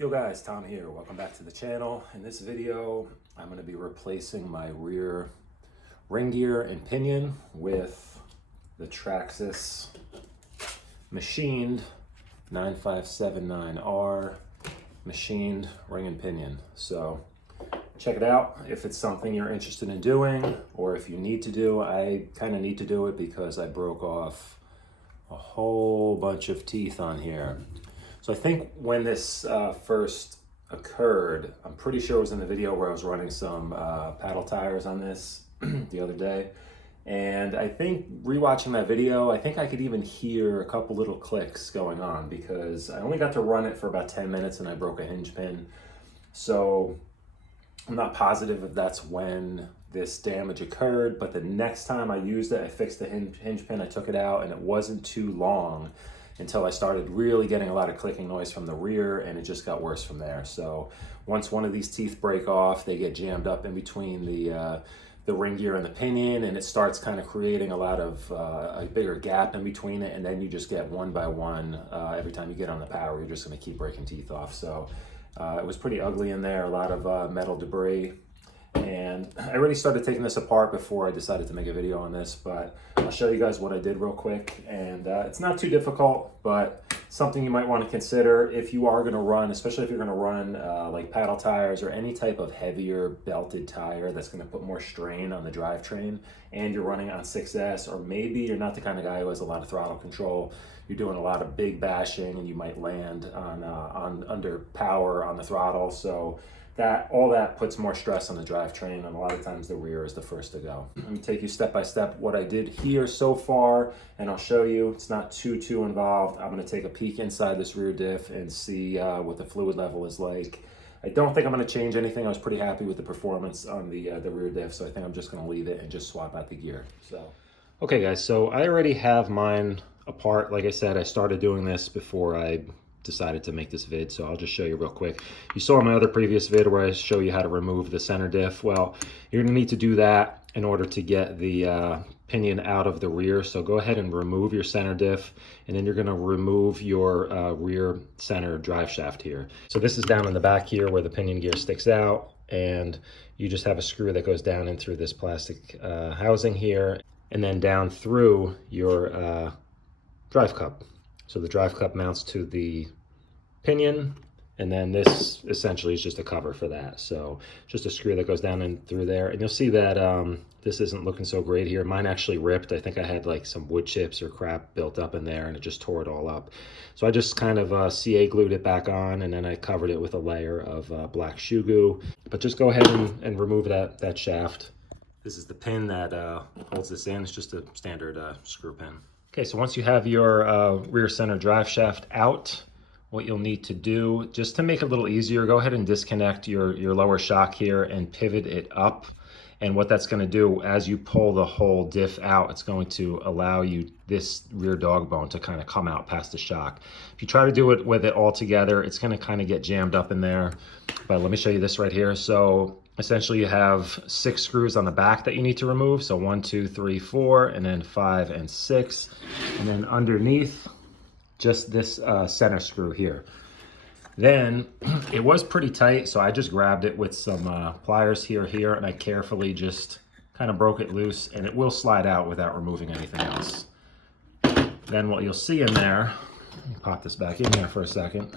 Yo guys, Tom here. Welcome back to the channel. In this video, I'm going to be replacing my rear ring gear and pinion with the Traxxas Machined 9579R machined ring and pinion. So check it out if it's something you're interested in doing, or if you need to do. I kind of need to do it because I broke off a whole bunch of teeth on here. So I think when this first occurred, I'm pretty sure it was in the video where I was running some paddle tires on this the other day. And I think rewatching that video, I think I could even hear a couple little clicks going on because I only got to run it for about 10 minutes and I broke a hinge pin. So I'm not positive if that's when this damage occurred, but the next time I used it, I fixed the hinge pin, I took it out, and it wasn't too long until I started really getting a lot of clicking noise from the rear, and it just got worse from there. So once one of these teeth break off, they get jammed up in between the ring gear and the pinion, and it starts kind of creating a lot of a bigger gap in between it, and then you just get one by one. Every time you get on the power, you're just gonna keep breaking teeth off. So it was pretty ugly in there, a lot of metal debris. And I already started taking this apart before I decided to make a video on this, but I'll show you guys what I did real quick. And it's not too difficult, but something you might want to consider if you are going to run, especially if you're going to run like paddle tires or any type of heavier belted tire that's going to put more strain on the drivetrain, and you're running on 6S, or maybe you're not the kind of guy who has a lot of throttle control. You're doing a lot of big bashing and you might land on under power on the throttle. So all that puts more stress on the drivetrain, and a lot of times the rear is the first to go. Let me take you step by step what I did here so far, and I'll show you. It's not too involved. I'm going to take a peek inside this rear diff and see what the fluid level is like. I don't think I'm going to change anything. I was pretty happy with the performance on the rear diff, so I think I'm just going to leave it and just swap out the gear. So, okay guys, so I already have mine apart. Like I said, I started doing this before I decided to make this vid, so I'll just show you real quick. You saw my other previous vid where I show you how to remove the center diff. Well, you're gonna need to do that in order to get the pinion out of the rear. So go ahead and remove your center diff, and then you're gonna remove your rear center drive shaft here. So this is down in the back here where the pinion gear sticks out, and you just have a screw that goes down in through this plastic housing here, and then down through your drive cup. So the drive cup mounts to the pinion, and then this essentially is just a cover for that. So just a screw that goes down in through there. And you'll see that this isn't looking so great here. Mine actually ripped. I think I had like some wood chips or crap built up in there, and it just tore it all up. So I just kind of CA glued it back on, and then I covered it with a layer of black shoe goo. But just go ahead and remove that shaft. This is the pin that holds this in. It's just a standard screw pin. Okay, so once you have your rear center drive shaft out, what you'll need to do, just to make it a little easier, go ahead and disconnect your lower shock here and pivot it up. And what that's gonna do, as you pull the whole diff out, it's going to allow you this rear dog bone to kind of come out past the shock. If you try to do it with it all together, it's gonna kind of get jammed up in there. But let me show you this right here. So essentially you have 6 screws on the back that you need to remove. So 1, 2, 3, 4, and then 5 and 6. And then underneath, just this center screw here. Then it was pretty tight, so I just grabbed it with some pliers here, and I carefully just kind of broke it loose, and it will slide out without removing anything else. Then what you'll see in there, let me pop this back in there for a second.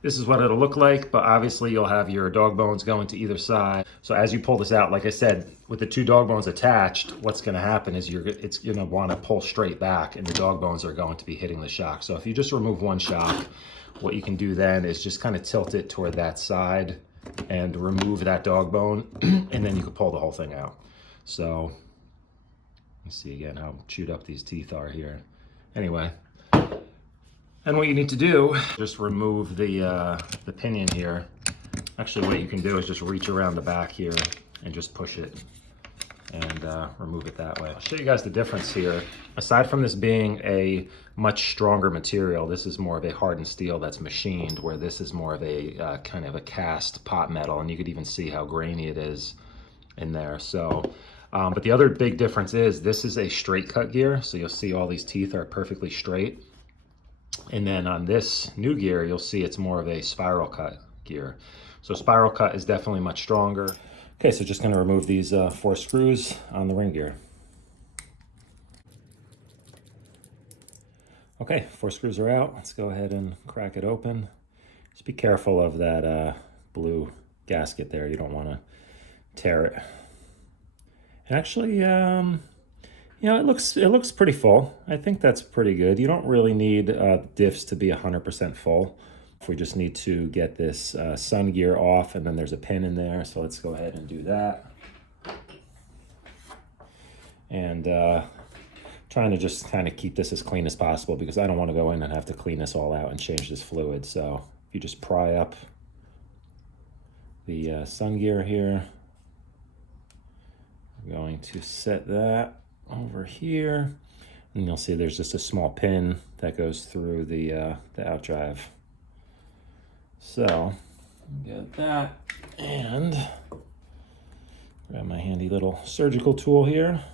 This is what it'll look like, but obviously you'll have your dog bones going to either side. So as you pull this out, like I said, with the 2 dog bones attached, what's gonna happen is it's gonna wanna pull straight back, and the dog bones are going to be hitting the shock. So if you just remove one shock, what you can do then is just kind of tilt it toward that side and remove that dog bone, and then you can pull the whole thing out. So you see again how chewed up these teeth are here. Anyway. And what you need to do, just remove the pinion here. Actually, what you can do is just reach around the back here and just push it and remove it that way. I'll show you guys the difference here. Aside from this being a much stronger material, this is more of a hardened steel that's machined, where this is more of a kind of a cast pot metal, and you could even see how grainy it is in there. So, but the other big difference is this is a straight cut gear, so you'll see all these teeth are perfectly straight. And then on this new gear, you'll see it's more of a spiral cut gear. So spiral cut is definitely much stronger. Okay, so just gonna remove these 4 screws on the ring gear. Okay, 4 screws are out. Let's go ahead and crack it open. Just be careful of that blue gasket there. You don't wanna tear it. And actually, you know, it looks pretty full. I think that's pretty good. You don't really need diffs to be 100% full. We just need to get this sun gear off, and then there's a pin in there. So let's go ahead and do that. And trying to just kind of keep this as clean as possible because I don't want to go in and have to clean this all out and change this fluid. So if you just pry up the sun gear here, I'm going to set that over here, and you'll see there's just a small pin that goes through the outdrive. So get that, and grab my handy little surgical tool here,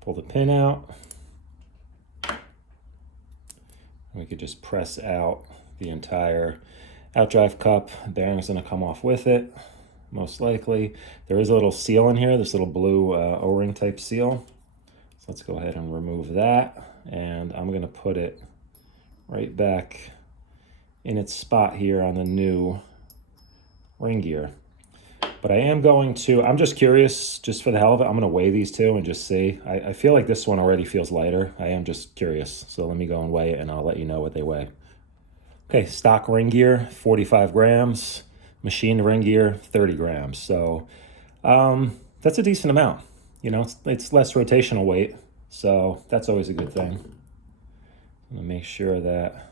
pull the pin out. We could just press out the entire outdrive cup. The bearing's gonna come off with it, most likely. There is a little seal in here, this little blue O-ring type seal. So let's go ahead and remove that. And I'm gonna put it right back in its spot here on the new ring gear. But I am going to, I'm just curious, just for the hell of it, I'm gonna weigh these two and just see. I feel like this one already feels lighter. I am just curious. So let me go and weigh it and I'll let you know what they weigh. Okay, stock ring gear, 45 grams. Machined ring gear, 30 grams. So that's a decent amount. You know, it's less rotational weight. So that's always a good thing. I'm gonna make sure that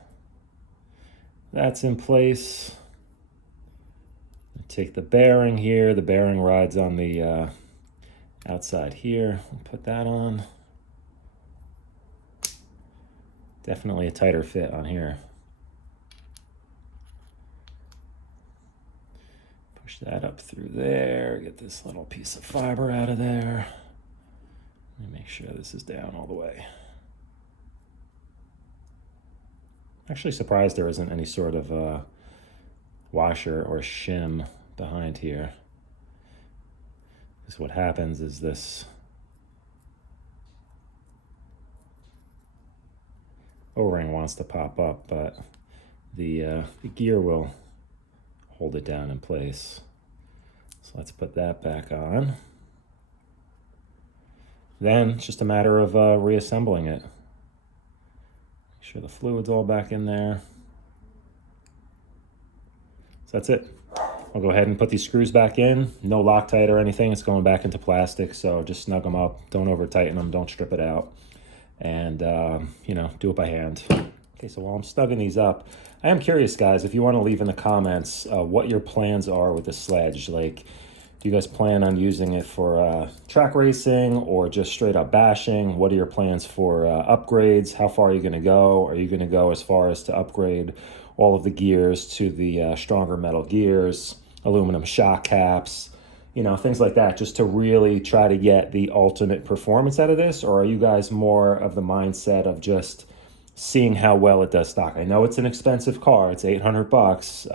that's in place. Take the bearing here. The bearing rides on the outside here. We'll put that on. Definitely a tighter fit on here. Push that up through there. Get this little piece of fiber out of there. Let me make sure this is down all the way. Actually surprised there isn't any sort of washer or shim behind here. Because what happens is this O-ring wants to pop up, but the gear will hold it down in place. So let's put that back on. Then it's just a matter of reassembling it. Make sure the fluid's all back in there. So that's it. I'll go ahead and put these screws back in. No Loctite or anything. It's going back into plastic, so just snug them up. Don't over tighten them. Don't strip it out. And, you know, do it by hand. Okay, so while I'm snugging these up, I am curious, guys, if you want to leave in the comments what your plans are with the sledge. Like, do you guys plan on using it for track racing or just straight up bashing? What are your plans for upgrades? How far are you going to go? Are you going to go as far as to upgrade all of the gears to the stronger metal gears, aluminum shock caps, you know, things like that, just to really try to get the ultimate performance out of this? Or are you guys more of the mindset of just seeing how well it does stock? I know it's an expensive car, it's $800.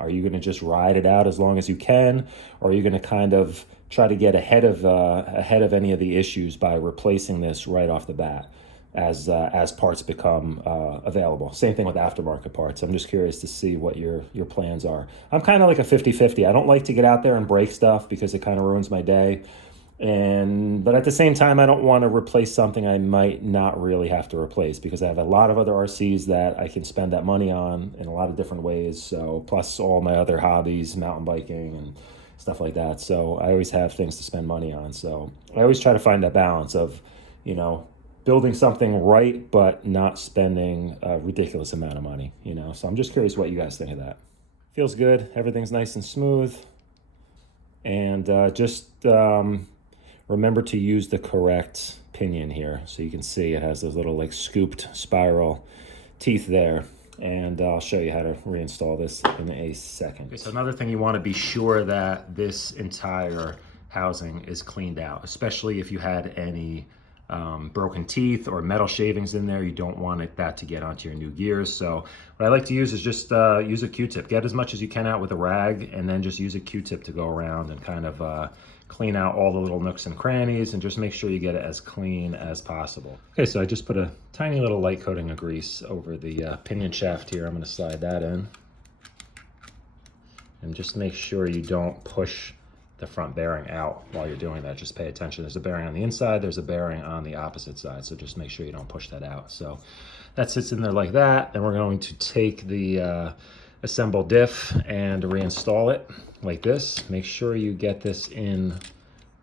Are you gonna just ride it out as long as you can? Or are you gonna kind of try to get ahead of any of the issues by replacing this right off the bat as parts become available? Same thing with aftermarket parts. I'm just curious to see what your plans are. I'm kind of like a 50-50. I don't like to get out there and break stuff because it kind of ruins my day. But at the same time, I don't want to replace something I might not really have to replace because I have a lot of other RCs that I can spend that money on in a lot of different ways. So plus all my other hobbies, mountain biking and stuff like that. So I always have things to spend money on. So I always try to find that balance of, you know, building something right, but not spending a ridiculous amount of money, you know? So I'm just curious what you guys think of that. Feels good. Everything's nice and smooth. And remember to use the correct pinion here. So you can see it has those little like scooped spiral teeth there. And I'll show you how to reinstall this in a second. Okay, so another thing, you want to be sure that this entire housing is cleaned out, especially if you had any broken teeth or metal shavings in there. You don't want that to get onto your new gears. So what I like to use is just use a Q-tip. Get as much as you can out with a rag, and then just use a Q-tip to go around and kind of clean out all the little nooks and crannies, and just make sure you get it as clean as possible. Okay, so I just put a tiny little light coating of grease over the pinion shaft here. I'm going to slide that in. And just make sure you don't push the front bearing out while you're doing that. Just pay attention. There's a bearing on the inside, there's a bearing on the opposite side, so just make sure you don't push that out. So that sits in there like that. Then we're going to take the assembled diff and reinstall it like this. Make sure you get this in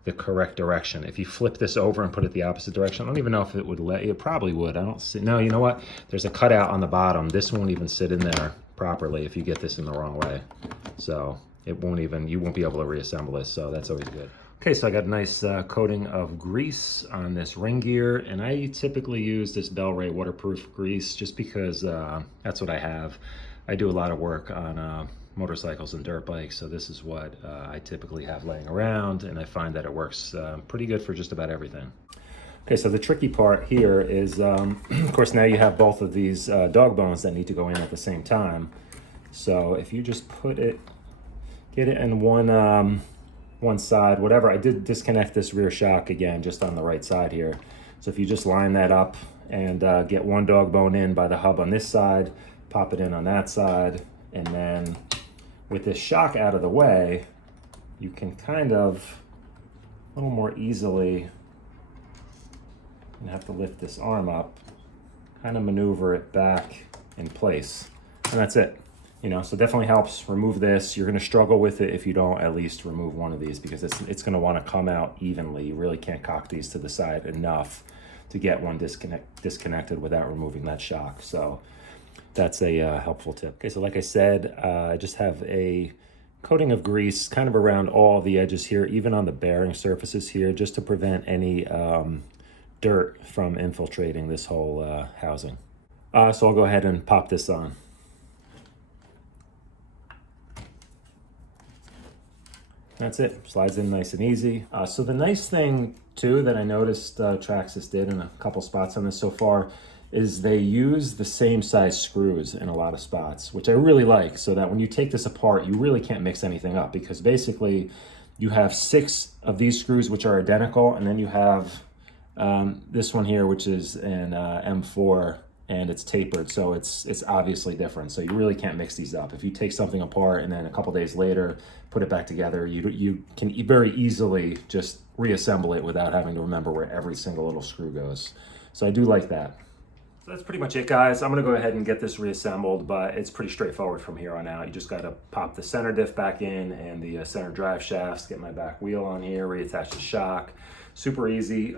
the correct direction. If you flip this over and put it the opposite direction, I don't even know if it would let you. It probably would. I don't see. No, you know what? There's a cutout on the bottom. This won't even sit in there properly if you get this in the wrong way. So it won't even, you won't be able to reassemble this, so that's always good. Okay, so I got a nice coating of grease on this ring gear, and I typically use this Bel-Ray waterproof grease just because that's what I have. I do a lot of work on motorcycles and dirt bikes, so this is what I typically have laying around, and I find that it works pretty good for just about everything. Okay, so the tricky part here is, of course, now you have both of these dog bones that need to go in at the same time. So if you just put it, get it in one side, whatever. I did disconnect this rear shock again, just on the right side here. So if you just line that up and get one dog bone in by the hub on this side, pop it in on that side, and then with this shock out of the way, you can kind of a little more easily, you have to lift this arm up, kind of maneuver it back in place, and that's it. You know, so definitely helps. Remove this. You're going to struggle with it if you don't at least remove one of these, because it's going to want to come out evenly. You really can't cock these to the side enough to get one disconnected without removing that shock. So that's a helpful tip. Okay, so like I said, I just have a coating of grease kind of around all the edges here, even on the bearing surfaces here, just to prevent any dirt from infiltrating this whole housing. So I'll go ahead and pop this on. That's it, slides in nice and easy. So the nice thing too that I noticed Traxxas did in a couple spots on this so far is they use the same size screws in a lot of spots, which I really like, so that when you take this apart, you really can't mix anything up, because basically you have 6 of these screws which are identical, and then you have this one here, which is an M4, and it's tapered, so it's obviously different. So you really can't mix these up. If you take something apart and then a couple days later put it back together, you can very easily just reassemble it without having to remember where every single little screw goes. So I do like that. So that's pretty much it, guys. I'm gonna go ahead and get this reassembled, but it's pretty straightforward from here on out. You just gotta pop the center diff back in and the center drive shafts, get my back wheel on here, reattach the shock. Super easy.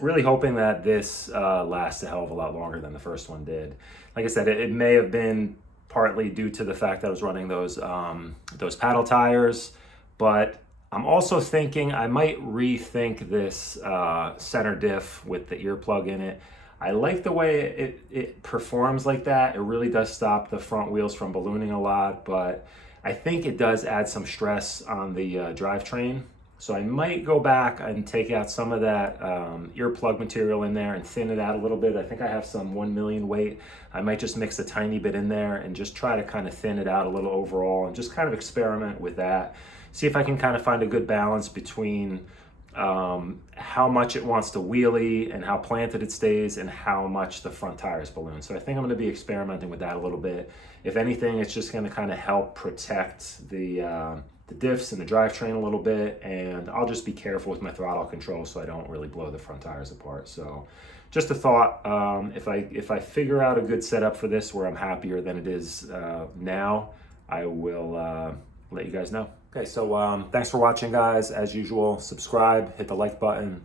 Really hoping that this lasts a hell of a lot longer than the first one did. Like I said, it may have been partly due to the fact that I was running those paddle tires, but I'm also thinking I might rethink this center diff with the earplug in it. I like the way it performs like that. It really does stop the front wheels from ballooning a lot, but I think it does add some stress on the drivetrain. So I might go back and take out some of that earplug material in there and thin it out a little bit. I think I have some 1 million weight. I might just mix a tiny bit in there and just try to kind of thin it out a little overall and just kind of experiment with that. See if I can kind of find a good balance between how much it wants to wheelie and how planted it stays and how much the front tires balloon. So I think I'm going to be experimenting with that a little bit. If anything, it's just going to kind of help protect the diffs and the drivetrain a little bit, and I'll just be careful with my throttle control so I don't really blow the front tires apart. So just a thought, if I figure out a good setup for this where I'm happier than it is now, I will let you guys know. Okay, so thanks for watching, guys. As usual, subscribe, hit the like button,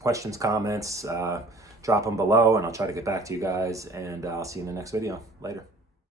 questions, comments, drop them below, and I'll try to get back to you guys, and I'll see you in the next video. Later.